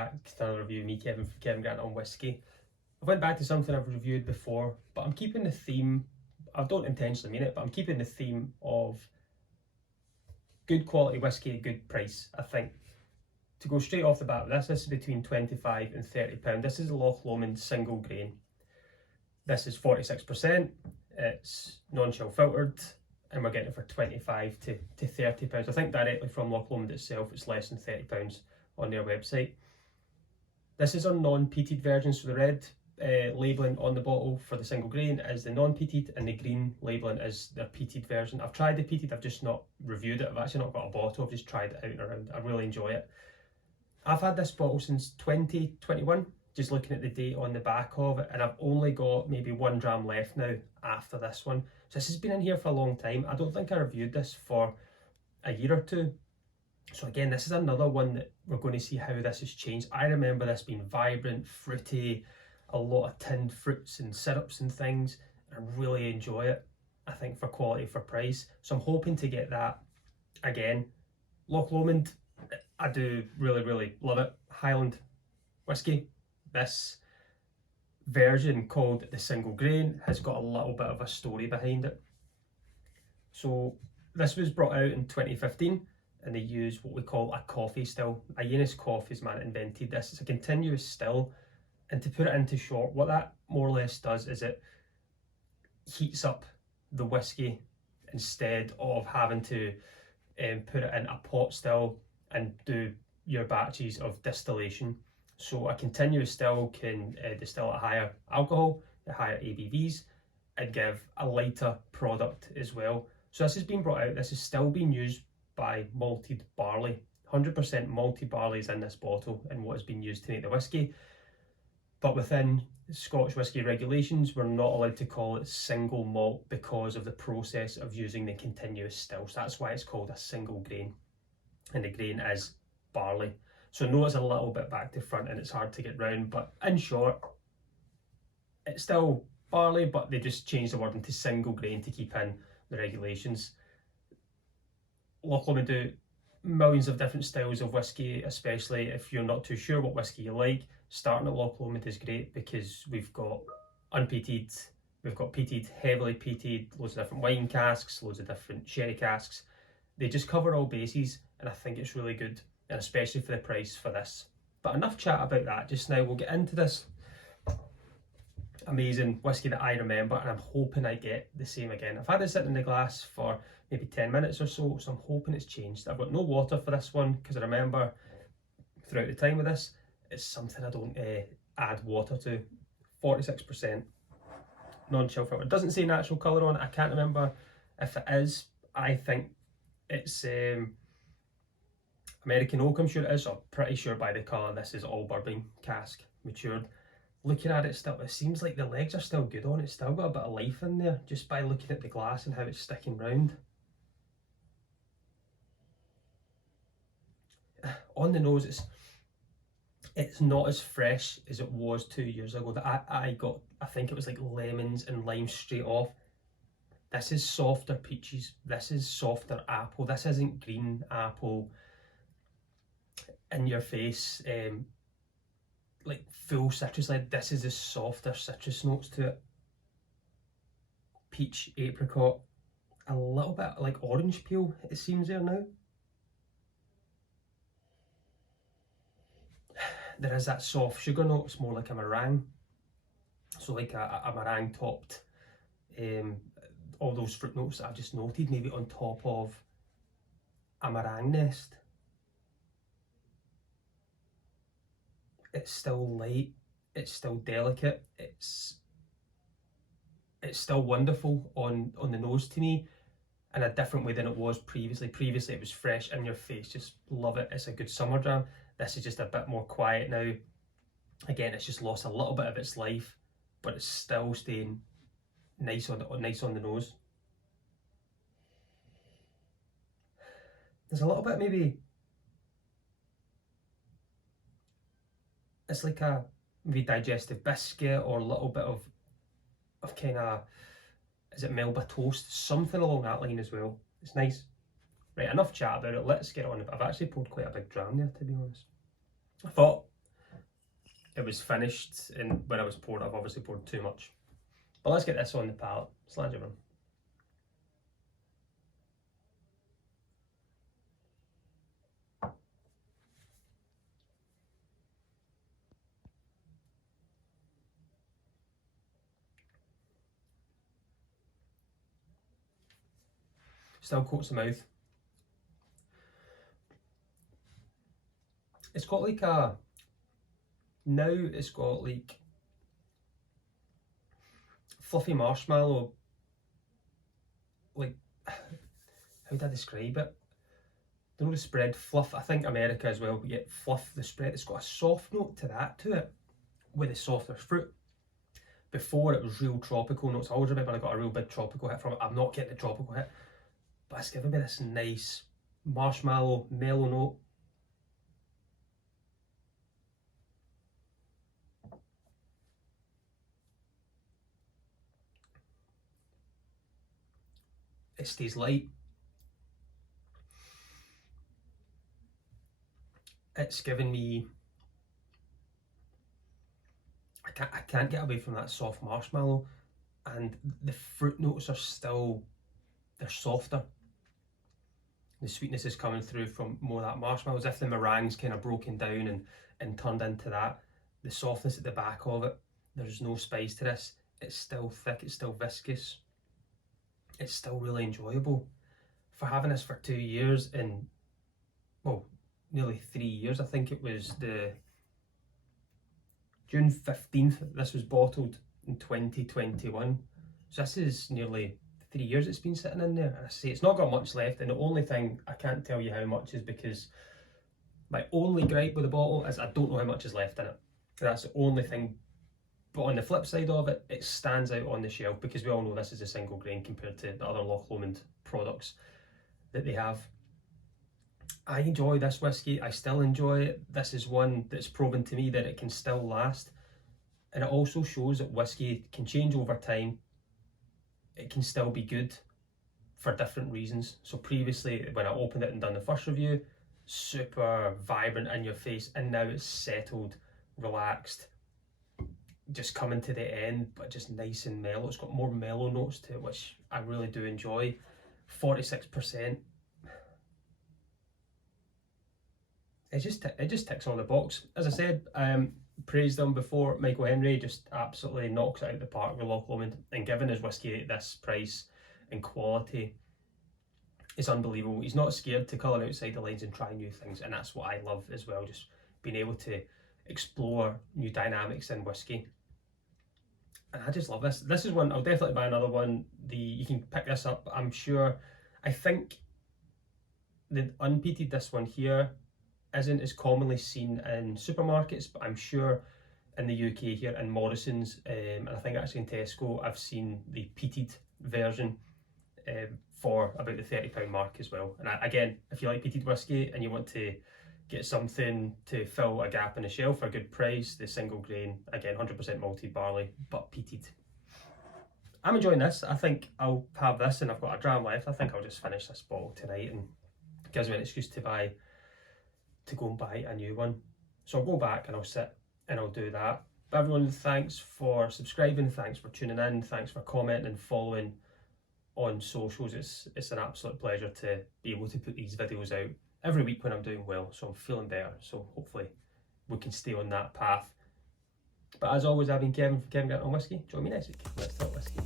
back to another review of me, Kevin Grant on whiskey. I went back to something I've reviewed before, but I'm keeping the theme, I don't intentionally mean it, but I'm keeping the theme of good quality whiskey at good price, I think. To go straight off the bat with this is between £25 and £30. This is a Loch Lomond single grain. This is 46%, it's non-chill filtered, and we're getting it for £25 to £30. I think directly from Loch Lomond itself it's less than £30 on their website. This is our non-peated version, so the red labelling on the bottle for the single grain is the non-peated and the green labelling is their peated version. I've tried the peated, I've just not reviewed it. I've actually not got a bottle, I've just tried it out and around. I really enjoy it. I've had this bottle since 2021, just looking at the date on the back of it, and I've only got maybe 1 gram left now after this one. So this has been in here for a long time. I don't think I reviewed this for a year or two. So again, this is another one that we're going to see how this has changed. I remember this being vibrant, fruity, a lot of tinned fruits and syrups and things. I really enjoy it, I think, for quality for price. So I'm hoping to get that again. Loch Lomond, I do really love it. Highland whiskey. This version called the single grain has got a little bit of a story behind it. So this was brought out in 2015 and they use what we call a coffee still. Aenis Coffee's man invented this. It's a continuous still, and to put it into short, what that more or less does is it heats up the whiskey instead of having to put it in a pot still and do your batches of distillation. So a continuous still can distill at higher alcohol, at higher ABVs, and give a lighter product as well. So this has been brought out, this is still being used by malted barley. 100% malted barley is in this bottle and what has been used to make the whiskey. But within Scotch whisky regulations, we're not allowed to call it single malt because of the process of using the continuous still. So that's why it's called a single grain. And the grain is barley. So no, it's a little bit back to front and it's hard to get round, but in short, it's still barley, but they just changed the word into single grain to keep in the regulations. Loch Lomond do millions of different styles of whiskey, especially if you're not too sure what whiskey you like. Starting at Loch Lomond is great because we've got unpeated, we've got peated, heavily peated, loads of different wine casks, loads of different sherry casks. They just cover all bases and I think it's really good, and especially for the price for this. But enough chat about that just now. We'll get into this amazing whiskey that I remember, and I'm hoping I get the same again. I've had it sitting in the glass for maybe 10 minutes or so, so I'm hoping it's changed. I've got no water for this one because I remember throughout the time with this, it's something I don't add water to. 46% non-chill filter. It doesn't say natural colour on it. I can't remember if it is. I think it's American oak, I'm sure it is. So I'm pretty sure by the colour this is all bourbon cask matured. Looking at it still, it seems like the legs are still good on it. It's still got a bit of life in there just by looking at the glass and how it's sticking round. On the nose, it's not as fresh as it was 2 years ago. That I got, I think it was like lemons and lime straight off. This is softer peaches. This is softer apple. This isn't green apple in your face, like full citrus. Like this is a softer citrus notes to it. Peach, apricot, a little bit like orange peel. It seems there now. There is that soft sugar note. It's more like a meringue. So like a meringue topped. All those fruit notes that I've just noted, maybe on top of a meringue nest. It's still light, it's still delicate, it's still wonderful on the nose to me in a different way than it was previously. Previously it was fresh in your face, just love it. It's a good summer dram. This is just a bit more quiet now. Again, it's just lost a little bit of its life, but it's still staying nice on the nose. There's a little bit maybe, it's like a maybe digestive biscuit or a little bit of kind of, is it Melba toast? Something along that line as well. It's nice. Right, enough chat about it. Let's get on. I've actually poured quite a big dram there, to be honest. I thought it was finished, and when I was pouring, I've obviously poured too much. But let's get this on the palate. Slainte. Still coats the mouth. It's got like a, now it's got like fluffy marshmallow, like, how do I describe it? Don't know the spread, fluff. I think America as well, we get fluff, the spread. It's got a soft note to it, with a softer fruit. Before it was real tropical notes. I always remember I got a real big tropical hit from it. I'm not getting the tropical hit, but it's giving me this nice marshmallow, mellow note. It stays light. It's giving me, I can't get away from that soft marshmallow, and the fruit notes are still, they're softer. The sweetness is coming through from more of that marshmallow, as if the meringue's kind of broken down and turned into that. The softness at the back of it, there's no spice to this. It's still thick, it's still viscous. It's still really enjoyable. For having this for 2 years, and well, nearly 3 years, I think it was the June 15th, this was bottled in 2021. So this is nearly 3 years it's been sitting in there. And I say it's not got much left, and the only thing, I can't tell you how much, is because my only gripe with the bottle is I don't know how much is left in it. That's the only thing. But on the flip side of it, it stands out on the shelf, because we all know this is a single grain compared to the other Loch Lomond products that they have. I enjoy this whiskey, I still enjoy it. This is one that's proven to me that it can still last. And it also shows that whiskey can change over time. It can still be good for different reasons. So previously, when I opened it and done the first review, super vibrant in your face, and now it's settled, relaxed, just coming to the end, but just nice and mellow. It's got more mellow notes to it, which I really do enjoy. 46%. It just ticks all the box. As I said, praised them before. Michael Henry just absolutely knocks it out of the park with Loch Lomond, and given his whiskey at this price and quality, it's unbelievable. He's not scared to colour outside the lines and try new things, and that's what I love as well, just being able to explore new dynamics in whiskey. And I just love this. This is one, I'll definitely buy another one. You can pick this up, I'm sure. I think the unpeated, this one here, isn't as commonly seen in supermarkets, but I'm sure in the UK here in Morrison's, and I think actually in Tesco, I've seen the peated version for about the £30 mark as well. And again, if you like peated whiskey and you want to get something to fill a gap in the shelf for a good price, the single grain, again 100% malted barley, but peated. I'm enjoying this. I think I'll have this, and I've got a dram left. I think I'll just finish this bottle tonight, and it gives me an excuse to go and buy a new one. So I'll go back and I'll sit and I'll do that. But everyone, thanks for subscribing, thanks for tuning in, thanks for commenting and following on socials. It's an absolute pleasure to be able to put these videos out every week when I'm doing well, so I'm feeling better. So hopefully we can stay on that path. But as always, I've been Kevin from Kevin Grant on Whiskey. Join me next week. Let's talk whiskey.